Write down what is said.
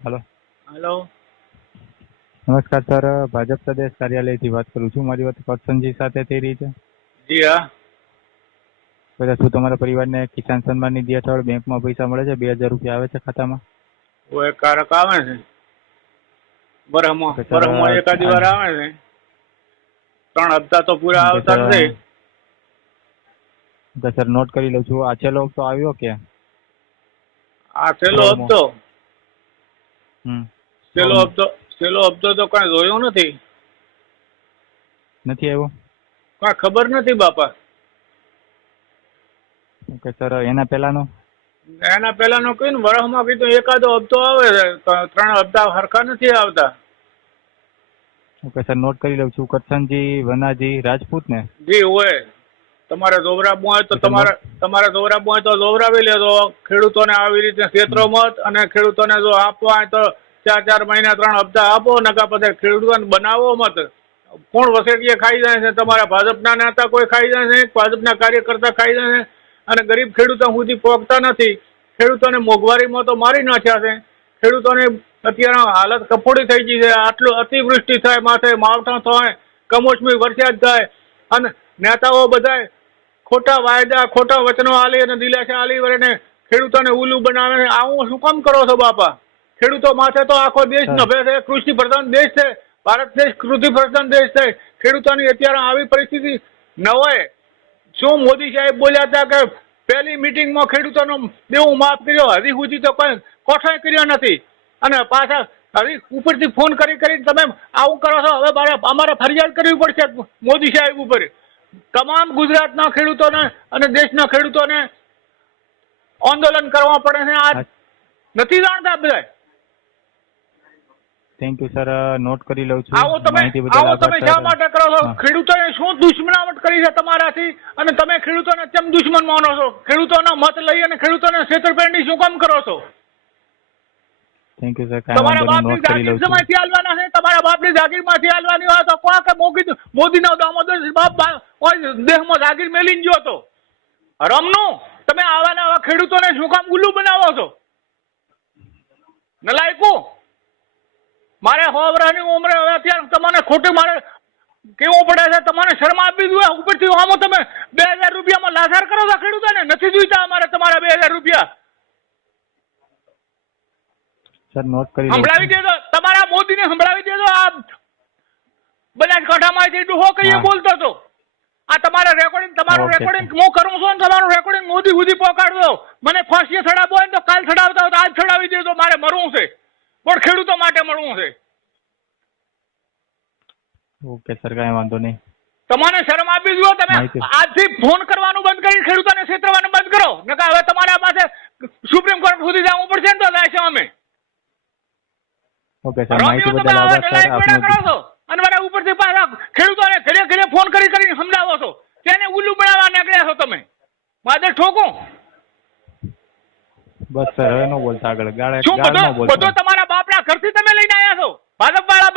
Hello hello. नमस्कार sir, Bhajap प्रदेश કાર્યાલયથી વાત કરું છું. મારી વાત કરશનજી સાથે થઈ રહી છે? જી હા। પહેલા શું તમારા પરિવારને કિસાન સન્માન નિધિ હેઠળ બેંકમાં પૈસા મળે છે? 2000 રૂપિયા આવે છે ખાતામાં? वो एक कारक आवे છે બરહમાં ઓકે સર, એકાદી વાર આવે છે। 3 હપ્તા તો પૂરા આવતા નથી। સર નોટ કરી લઉં છું. આ છેલ્લો હપ્તો આવ્યો કે આ છેલ્લો 16મો? હપ્તો છેલ્લો 16મો હપ્તો તો કઈ જોયો નથી। નથી આવ્યો? કઈ ખબર નથી બાપા। ઓકે સર, એના પહેલાનો? એના પહેલાનો કીધું વરહમાં કીધું એકાદો હપ્તો આવે છે, 3 હપ્તા હરખા નથી આવતા। ઓકે સર, નોટ કરી લઉં છું. કરશનજી વનાજી રાજપૂત ને? જી હોય। તમારે જોવરાવવું હોય તો તમારે જોવરાવવું હોય તો જોવરાવી લેજો। ખેડૂતોને આવી રીતે ક્ષેત્રો મત અને ખેડૂતોને જો આપવા હોય તો 4 મહિના 3 હપ્તા આપો, નકા પછી ખેડૂતોને બનાવો મત। કોણ વસેટીએ ખાઈ જાય છે? તમારા ભાજપના નેતા કોઈ ખાઈ જાય છે? ભાજપના કાર્યકર્તા ખાઈ જાય છે? અને ગરીબ ખેડૂતો સુધી પહોંચતા નથી। ખેડૂતોને મોંઘવારીમાં તો મારી નાખ્યા છે। ખેડૂતોને અત્યારે હાલત કફોડી થઈ ગઈ છે। આટલું અતિવૃષ્ટિ થાય, માથે માવઠું થાય, કમોસમી વરસાદ થાય અને નેતાઓ બધા ખોટા વાયદા ખોટા વચનો આલી અને દિલાસા આલી વળીને ખેડૂતોને ઉલ્લુ બનાવે। આવું શું કામ કરો છો બાપા? ખેડૂતો માથે તો આખો દેશ નભે છે। કૃષિ પ્રધાન દેશ છે ભારત દેશ, કૃષિ પ્રધાન દેશ છે। ખેડૂતોની અત્યારે આવી પરિસ્થિતિ ન હોય। શું મોદી સાહેબ બોલ્યા હતા કે પહેલી મીટિંગમાં ખેડૂતોનો દેવું માફ કર્યો, હજી સુધી તો કોઈ કોઠાઈ કર્યો નથી અને પાછા હજી ઉપરથી ફોન કરી તમે આવું કરો છો। હવે અમારે ફરિયાદ કરવી પડશે મોદી સાહેબ ઉપર। તમામ ગુજરાતના ખેડૂતોને અને દેશના ખેડૂતોને આંદોલન કરવા પડે છે। આ નથી જાણતા બધા। થેન્ક યુ સર, નોટ કરી લઉં છું. આવો તમે શા માટે કરો છો? ખેડૂતોએ શું દુશ્મનાવટ કરી છે તમારાથી અને તમે ખેડૂતોને કેમ દુશ્મન માનો છો? ખેડૂતોના મત લઈ અને ખેડૂતોને છેતરપિંડી શું કામ કરો છો? થેન્ક યુ સર, તમારા બાપની જાગીર માંથી હાલવાના છે? તમારા બાપની જાગીર માંથી હાલવાની હોય તો કોણ કે મોદીનો દામોદર બાપ દેહમાં જાગીર મેલીને ગયો હતો રમનું? તમે આવા ખેડૂતોને શું કામ ઉલ્લુ બનાવો છો? નલાયકો! મારે 100 વર્ષની ઉંમરે હવે અત્યારે તમને ખોટું મારે કેવું પડે છે? તમારે શરમ આપવી જોઈએ ઉપરથી? આમાં તમે 2000 રૂપિયામાં લાચાર કરો છો ખેડૂતોને? નથી જોઈતા અમારે તમારા 2000 રૂપિયા। સર નોટ કરી સંભળાવી દેજો, તમારા મોદીને સંભળાવી દેજો। આ બનાસકાંઠામાંથી ડોહો કહીએ બોલતો હતો। આ તમારું રેકોર્ડિંગ હું કરું છું ને તમારું રેકોર્ડિંગ મોદી સુધી પહોંચાડજો। મને ફાંસી ચડાવવો હોય તો કાલ ચડાવતા હોય તો આજ ચડાવી દેજો। મારે મરવું છે પણ ખેડૂતો માટે મળવું છે। ઓકે સર, કાંઈ વાંધો નહીં। તમારે શરમ આપવી જોઈએ। તમે આજથી ફોન કરવાનું બંધ કરી ખેડૂતોને છેતરવાનું બંધ કરો, નકા હવે તમારા પાસે સુપ્રીમ કોર્ટ સુધી જવું પડશે ને તો જાય અમે। ઓકે સર, માહિતી બદલ આભાર સર આપનો। અને મારા ઉપરથી પાછા ખેડૂતોને ઘરે ઘરે ફોન કરીને સમજાવો છો, તેને ઉલ્લુ બનાવવા નીકળ્યા છો તમે। માથે ઠોકું બસ સર, હવે ન બોલતા આગળ, શું બધો તમારા બાપના ઘરથી તમે લઈને આવ્યા છો? ભાજપ વાળા